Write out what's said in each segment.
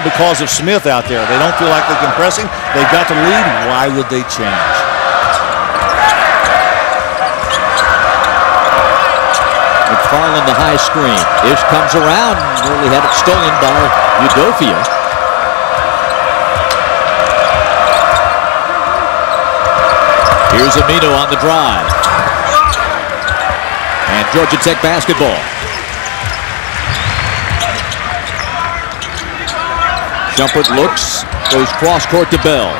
because of Smith out there. They don't feel like they can press him. They've got the lead. Why would they change? McFarland, the high screen. Ish comes around and nearly had it stolen by Udofia. Here's Amino on the drive. And Georgia Tech basketball. Shumpert looks, goes cross court to Bell.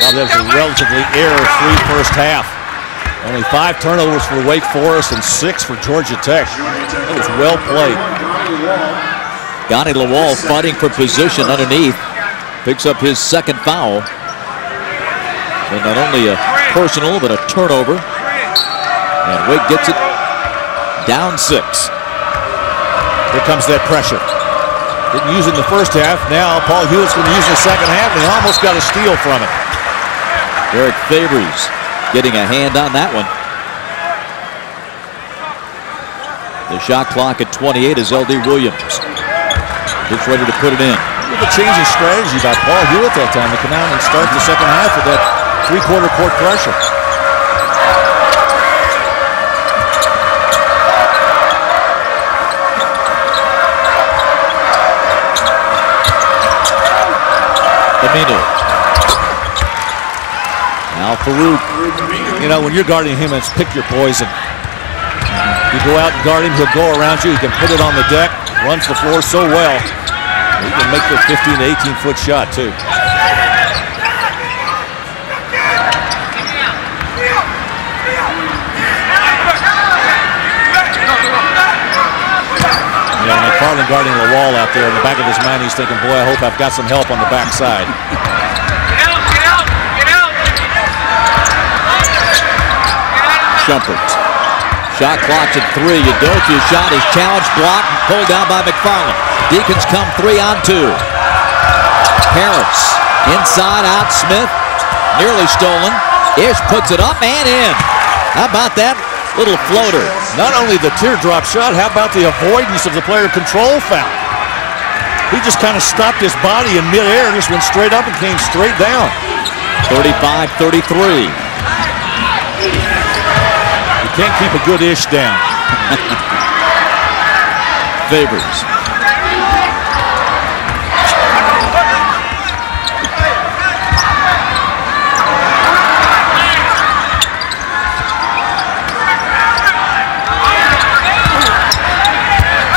Well, that was a relatively error-free first half. Only 5 turnovers for Wake Forest and 6 for Georgia Tech. That was well played. Donnie Lawal fighting for position underneath. Picks up his second foul. So not only a personal, but a turnover. And Wake gets it down 6. Here comes that pressure. Didn't use it in the first half. Now Paul Hewitt's going to use it in the second half, and he almost got a steal from it. Derek Favors getting a hand on that one. The shot clock at 28 is L.D. Williams. Gets ready to put it in. A change of strategy by Paul Hewitt that time to come out and start the second half with that three-quarter court pressure. Amino. Now Farouk. You know, when you're guarding him, it's pick your poison. You go out and guard him, he'll go around you. He can put it on the deck, runs the floor so well. He can make the 15 to 18-foot shot, too. Yeah, McFarland guarding the wall out there. In the back of his mind, he's thinking, boy, I hope I've got some help on the backside. Shumpert. Shot clock's at 3. Udofia's shot is challenged, blocked, and pulled down by McFarland. Deacons come 3-on-2. Harris inside out. Smith nearly stolen. Ish puts it up and in. How about that little floater? Not only the teardrop shot, how about the avoidance of the player control foul? He just kind of stopped his body in midair, just went straight up and came straight down. 35-33. You can't keep a good Ish down. Favors.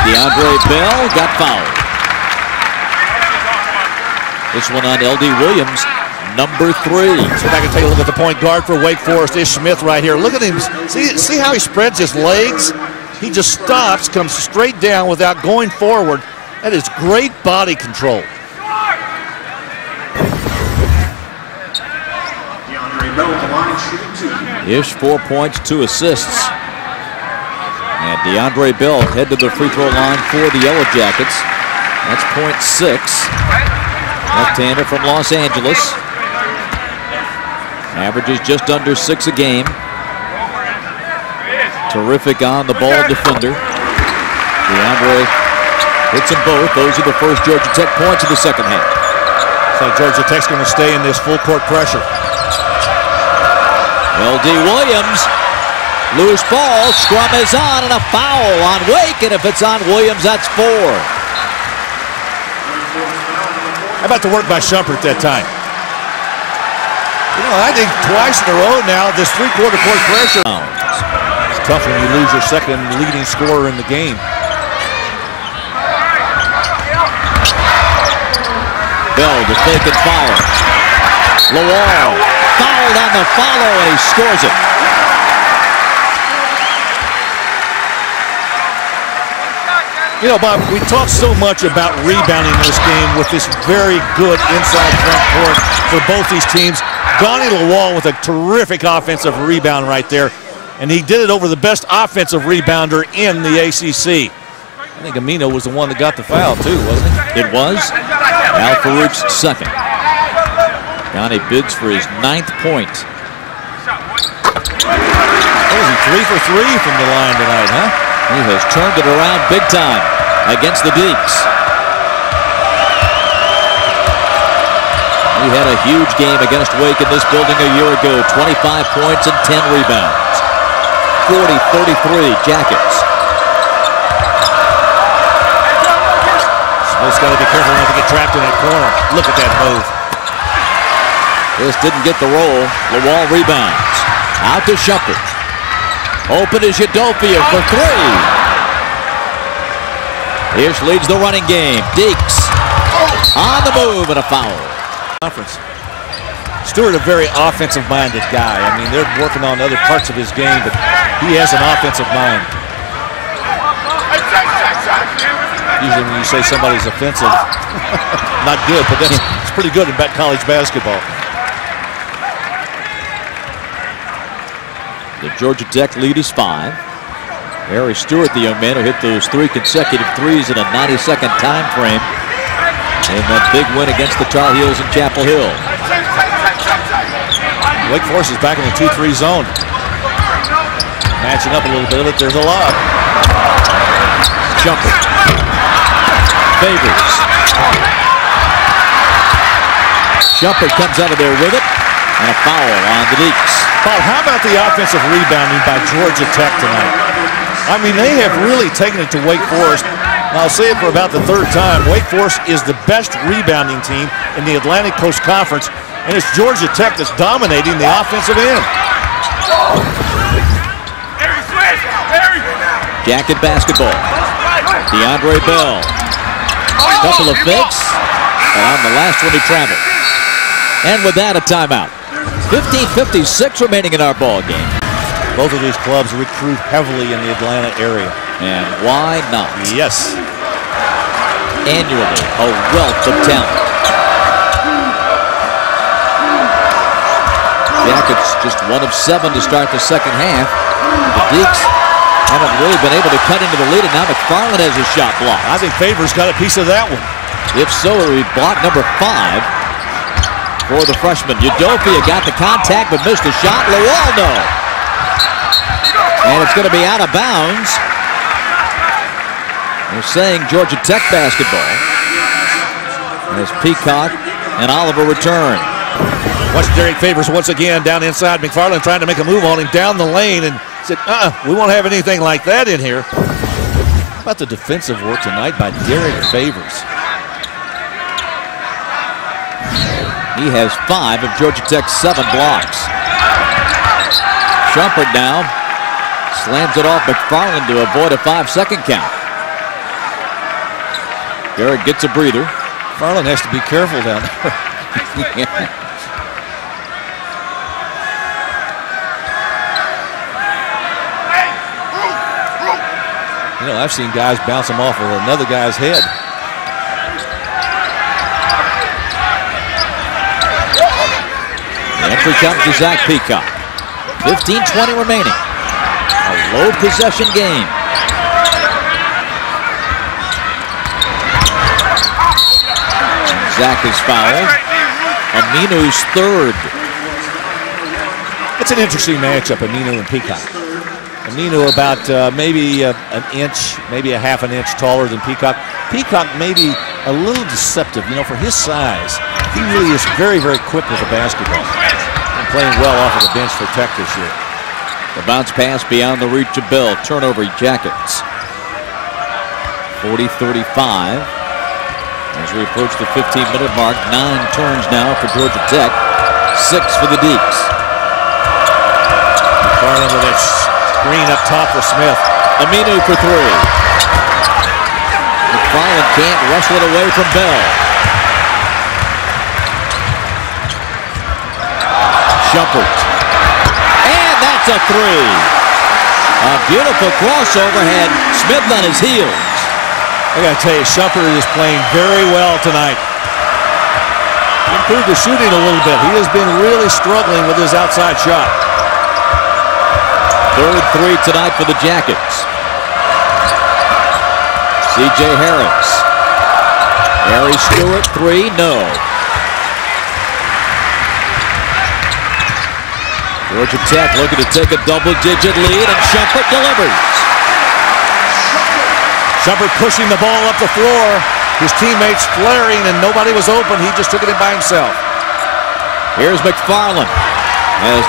DeAndre Bell got fouled. This one on L.D. Williams, number 3. So back and take a look at the point guard for Wake Forest, Ish Smith right here. Look at him. See how he spreads his legs? He just stops, comes straight down without going forward. That is great body control. Ish 4 points, 2 assists. And DeAndre Bell head to the free throw line for the Yellow Jackets. That's .6. Left-hander from Los Angeles. Averages just under 6 a game. Terrific on the ball defender. DeAndre hits them both. Those are the first Georgia Tech points of the second half. So Georgia Tech's going to stay in this full court pressure. L.D. Williams. Loose ball, scrum is on, and a foul on Wake, and if it's on Williams, that's 4. How about the work by Shumpert that time? You know, I think twice in a row now, this three-quarter court pressure. It's tough when you lose your second leading scorer in the game. Bell to fake and fire. Lawal fouled on the follow, and he scores it. You know, Bob, we talk so much about rebounding this game with this very good inside front court for both these teams. Donnie Lawal with a terrific offensive rebound right there, and he did it over the best offensive rebounder in the ACC. I think Amino was the one that got the foul too, wasn't he? It was. Al Farouk's second. Donnie bids for his 9th point. What was he, 3 for 3 from the line tonight, huh? He has turned it around big time against the Deacs. He had a huge game against Wake in this building a year ago. 25 points and 10 rebounds. 40-33 Jackets. Smith's got to be careful not to get trapped in that corner. Look at that move. This didn't get the roll. LaWall rebounds. Out to Shumpert. Open is Udofia for three. Hirsch leads the running game. Deeks on the move and a foul. Conference. Stewart, a very offensive-minded guy. I mean, they're working on other parts of his game, but he has an offensive mind. Usually when you say somebody's offensive, not good, but that's it's pretty good in college basketball. The Georgia Tech lead is 5. Harry Stewart, the young man who hit those 3 consecutive threes in a 90-second time frame in that big win against the Tar Heels in Chapel Hill. Wake Forest is back in the 2-3 zone. Matching up a little bit, but there's a lob. Shumpert. Favors. Shumpert comes out of there with it, and a foul on the Deacs. Paul, how about the offensive rebounding by Georgia Tech tonight? I mean, they have really taken it to Wake Forest. I'll say it for about the third time. Wake Forest is the best rebounding team in the Atlantic Coast Conference, and it's Georgia Tech that's dominating the offensive end. Jacket basketball. DeAndre Bell. Couple of fakes, and on the last one he traveled. And with that, a timeout. 15:56 remaining in our ball game. Both of these clubs recruit heavily in the Atlanta area. And why not? Yes. Annually, a wealth of talent. Jackets just 1 of 7 to start the second half. The Deacs haven't really been able to cut into the lead, and now McFarland has his shot blocked. I think Favors got a piece of that one. If so, he blocked number 5 for the freshman. Udofia got the contact but missed the shot. LaWall, no. And it's going to be out of bounds. They're saying Georgia Tech basketball as Peacock and Oliver return. Watch Derek Favors once again down inside. McFarland trying to make a move on him down the lane and said, we won't have anything like that in here. How about the defensive work tonight by Derek Favors? He has 5 of Georgia Tech's 7 blocks. Shumpert now slams it off McFarland to avoid a 5-second count. Garrett gets a breather. McFarland has to be careful down there. You know, I've seen guys bounce them off of another guy's head. The entry comes to Zach Peacock. 15:20 remaining. A low possession game. Zach is fouled. Aminu's 3rd. It's an interesting matchup, Aminu and Peacock. Aminu about maybe an inch, maybe a half an inch taller than Peacock. Peacock maybe a little deceptive, you know, for his size. He really is very, very quick with the basketball. And playing well off of the bench for Tech this year. The bounce pass beyond the reach of Bell. Turnover Jackets. 40-35. As we approach the 15-minute mark, 9 turns now for Georgia Tech. 6 for the Deacs. McFarland with that screen up top for Smith. Aminu for 3. McFarland can't wrestle it away from Bell. Shumpert. And that's a 3. A beautiful crossover had Smith on his heels. I got to tell you, Shumpert is playing very well tonight. He improved his shooting a little bit. He has been really struggling with his outside shot. 3rd 3 tonight for the Jackets. C.J. Harris. Harry Stewart, 3, no. Georgia Tech looking to take a double-digit lead, and Shumpert delivers. Jumper pushing the ball up the floor. His teammates flaring, and nobody was open. He just took it in by himself. Here's McFarland. As